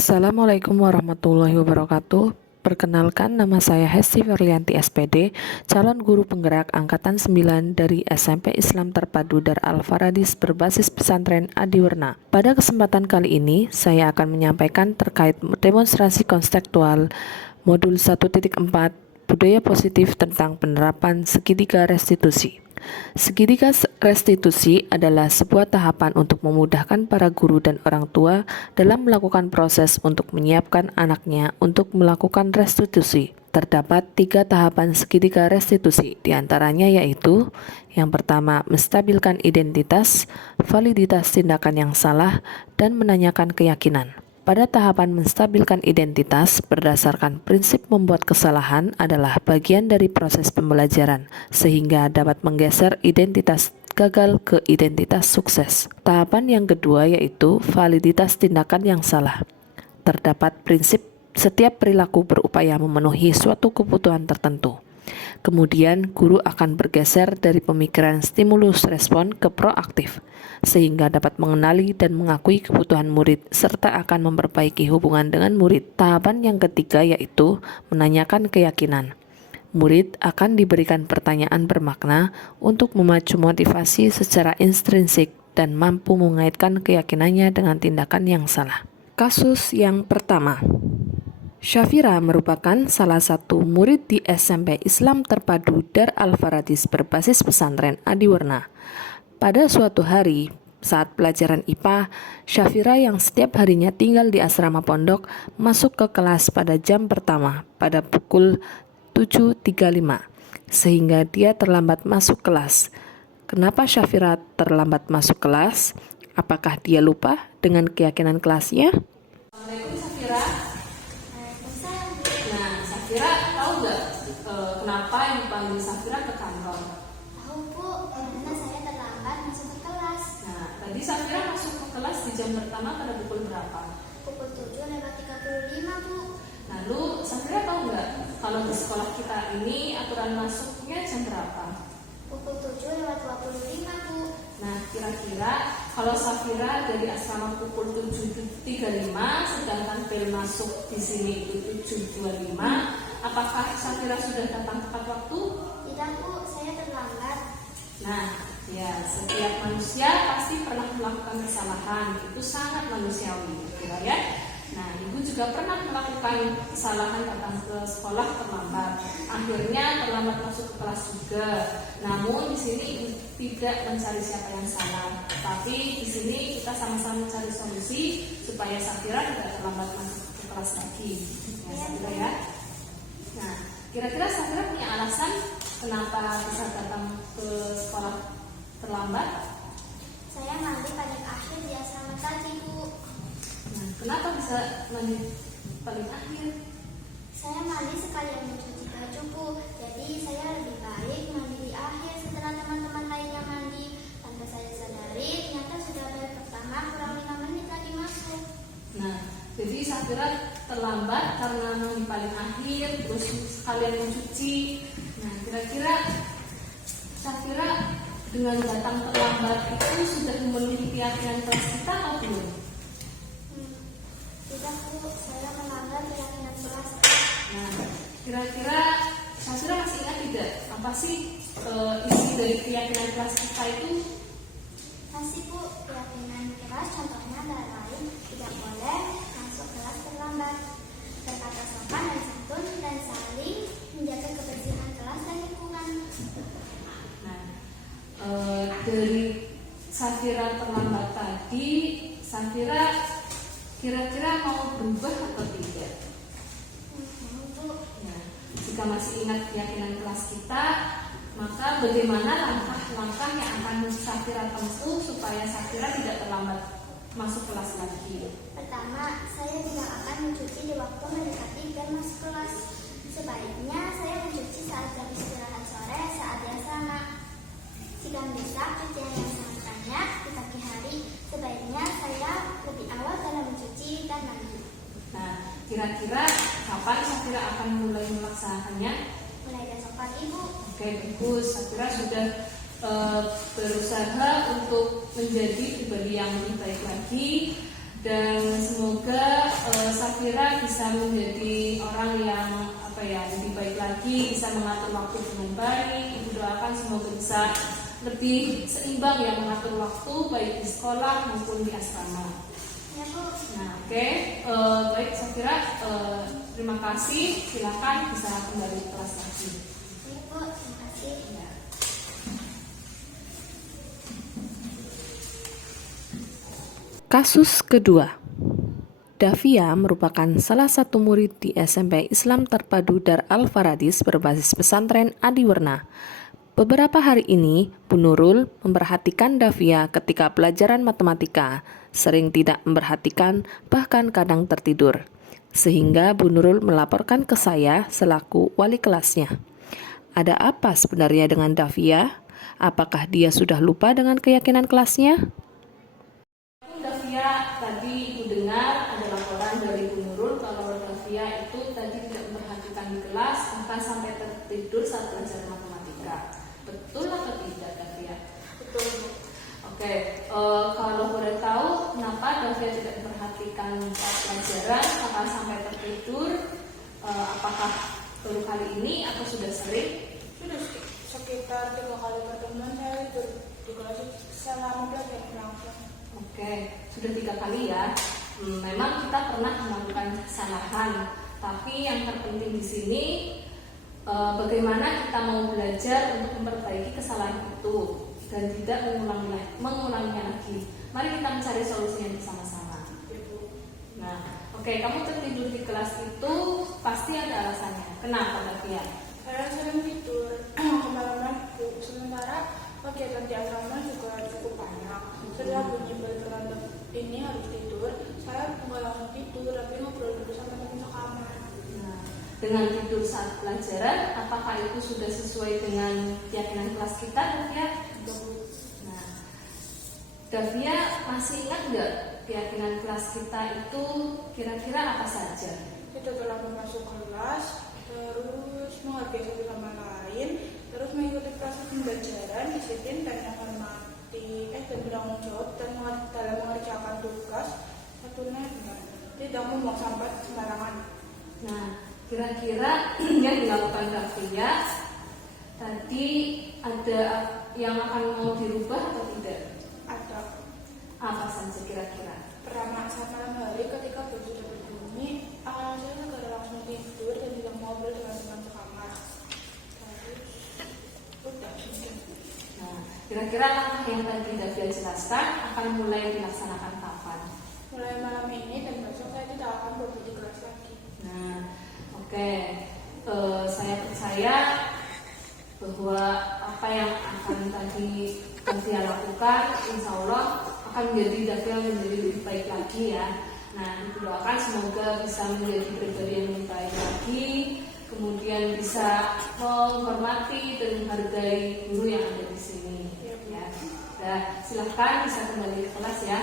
Assalamualaikum warahmatullahi wabarakatuh. Perkenalkan, nama saya Hesti Verlianti SPD, calon guru penggerak Angkatan 9 dari SMP Islam Terpadu Dar Al-Faradis berbasis pesantren Adiwarna. Pada kesempatan kali ini, saya akan menyampaikan terkait demonstrasi konseptual Modul 1.4 Budaya Positif tentang penerapan segitiga restitusi. Segitiga restitusi adalah sebuah tahapan untuk memudahkan para guru dan orang tua dalam melakukan proses untuk menyiapkan anaknya untuk melakukan restitusi. Terdapat 3 tahapan segitiga restitusi, diantaranya yaitu: yang pertama, menstabilkan identitas, validitas tindakan yang salah, dan menanyakan keyakinan. Pada tahapan menstabilkan identitas, berdasarkan prinsip membuat kesalahan adalah bagian dari proses pembelajaran, sehingga dapat menggeser identitas gagal ke identitas sukses. Tahapan yang kedua yaitu validitas tindakan yang salah. Terdapat prinsip setiap perilaku berupaya memenuhi suatu kebutuhan tertentu. Kemudian, guru akan bergeser dari pemikiran stimulus respon ke proaktif, sehingga dapat mengenali dan mengakui kebutuhan murid, serta akan memperbaiki hubungan dengan murid. Tahapan yang ketiga yaitu menanyakan keyakinan. Murid akan diberikan pertanyaan bermakna untuk memacu motivasi secara intrinsik dan mampu mengaitkan keyakinannya dengan tindakan yang salah. Kasus yang pertama, Syafira merupakan salah satu murid di SMP Islam Terpadu Dar Al-Faradis berbasis pesantren Adiwarna. Pada suatu hari, saat pelajaran IPA, Syafira yang setiap harinya tinggal di asrama pondok masuk ke kelas pada jam pertama pada pukul 7.35, sehingga dia terlambat masuk kelas. Kenapa Syafira terlambat masuk kelas? Apakah dia lupa dengan keyakinan kelasnya? Assalamualaikum Safira. Nah, Safira tahu nggak kenapa yang dipanggil Safira ke kantor? Tahu Bu, karena saya terlambat masuk ke kelas. Nah, tadi Safira masuk ke kelas di jam pertama pada pukul berapa? Pukul 7:35 Bu. Lalu Safira tahu nggak kalau di sekolah kita ini aturan masuknya jam berapa? Pukul 7:25 Bu. Nah, kira-kira kalau Safira dari asrama pukul 7.35, sedangkan bel masuk di sini itu 7.25, apakah Safira sudah datang tepat waktu? Tidak Bu, saya terlambat. Nah, ya, setiap manusia pasti pernah melakukan kesalahan. Itu sangat manusiawi, gitu ya. Nah, ibu juga pernah melakukan kesalahan datang ke sekolah terlambat. Akhirnya terlambat masuk ke kelas juga. Namun di sini ibu tidak mencari siapa yang salah, tapi di sini kita sama-sama mencari solusi supaya Safira tidak terlambat masuk ke kelas lagi. Ya, Safira ya. Nah, kira-kira Safira punya alasan kenapa bisa datang ke sekolah terlambat? Saya mandi paling akhir di asrama tadi Bu. Nah, kenapa bisa mandi paling akhir? Saya mandi sekalian mencuci baju Bu. Jadi saya lebih baik mandi di akhir setelah teman-teman lainnya mandi. Tanpa saya sadari, ternyata sudah bel pertama kurang 5 menit lagi masuk. Nah, jadi Safira terlambat karena mandi paling akhir, terus sekalian mencuci. Nah, kira-kira Safira dengan datang terlambat itu sudah memenuhi keyakinan kelas kita atau belum? Tidak Bu, saya melanggar keyakinan kelas. Nah, kira-kira Safira masih ingat tidak apa sih isi dari keyakinan kelas kita itu? Masih Bu, keyakinan kelas contohnya antara lain tidak boleh masuk kelas terlambat, berkata sopan dan santun, dan saling menjaga kebersihan kelas dan lingkungan. Nah, dari Safira terlambat tadi, Safira kira-kira mau berubah atau tidak? Bu, Nah, jika masih ingat keyakinan kelas kita, maka bagaimana langkah-langkah yang akan Safira tempuh supaya Safira tidak terlambat masuk kelas lagi? pertama, saya tidak akan mencuci di waktu mendekati dan masuk kelas. Sebaiknya saya mencuci saat jam istirahat sore saat yang sama. Jika mendesak cucian yang sangat banyak di pagi hari, sebaiknya saya lebih awal dalam mencuci dan mandi. Nah, kira-kira kapan Safira akan mulai melaksanakannya? Mulai besok pagi Bu. Oke, bagus. Safira sudah berusaha untuk menjadi pribadi yang lebih baik lagi. Dan semoga Safira bisa menjadi orang yang lebih baik lagi, bisa mengatur waktu dengan baik. Ibu doakan semoga bisa lebih seimbang ya mengatur waktu baik di sekolah maupun di asrama. Ya Bu. Nah, oke. Baik Safira, terima kasih. Silakan bisa kembali ke kelas lagi. Ya Bu, terima kasih. Ya. Kasus kedua. Davia merupakan salah satu murid di SMP Islam Terpadu Dar Al-Faradis berbasis pesantren Adiwarna. Beberapa hari ini, Bu Nurul memperhatikan Davia ketika pelajaran matematika, sering tidak memperhatikan, bahkan kadang tertidur. Sehingga Bu Nurul melaporkan ke saya selaku wali kelasnya. Ada apa sebenarnya dengan Davia? Apakah dia sudah lupa dengan keyakinan kelasnya? Davia, tadi Ibu dengar ada laporan dari Bu Nurul kalau Davia itu tadi tidak memperhatikan di kelas, bahkan sampai tertidur saat belajar matematika. Betul atau tidak, Davia? Betul Bu. Oke, kalau boleh tahu kenapa Davia tidak memperhatikan saat pelajaran, bahkan sampai tertidur? Apakah baru kali ini atau sudah sering? Sudah sekitar 3 kali pertemuan saya itu di kelas selama belajar langsung. Oke, sudah 3 kali ya. Memang kita pernah melakukan kesalahan, tapi yang terpenting di sini bagaimana kita mau belajar untuk memperbaiki kesalahan itu dan tidak mengulanginya lagi. Mari kita mencari solusinya bersama-sama. Nah, oke, kamu tertidur di kelas itu pasti ada alasannya. Kenapa, Davia? Saya sering tidur kemalaman, sementara kegiatan di asrama juga cukup banyak. Setelah bunyi bel terlambat ini harus tidur, saya nggak langsung tidur, tapi ngobrol dulu sama teman sekamar. Nah, dengan tidur saat pelajaran, apakah itu sudah sesuai dengan keyakinan kelas kita, Davia? Nah, Davia masih ingat nggak keyakinan kelas kita itu kira-kira apa saja? Kita telah masuk kelas, terus menghargai satu sama lain, terus mengikuti proses pembelajaran, disiplin dan menghormati dan bertanggung jawab dan dalam mengerjakan tugas. Satunya tidak membuang sampah sembarangan. Nah, kira-kira yang dilakukan Davia tadi ada yang akan mau dirubah atau tidak? Ada. Apa saja kira-kira? Pertama, saat malam hari ketika bel sudah berbunyi, saya segera langsung tidur dan tidak ngobrol dengan teman sekamar. Terus udah. Nah, kira-kira langkah yang tadi Davia jelaskan akan mulai dilaksanakan kapan? Mulai malam ini dan besok saya tidak akan bobo di kelas lagi. Nah, oke. Saya percaya bahwa apa yang akan tadi Davia lakukan, insya Allah akan menjadi Davia menjadi lebih baik lagi ya. Nah, Ibu doakan semoga bisa menjadi pribadi yang lebih baik lagi, kemudian bisa menghormati dan menghargai guru yang ada di sini. Ya. Nah, silahkan bisa kembali ke kelas ya.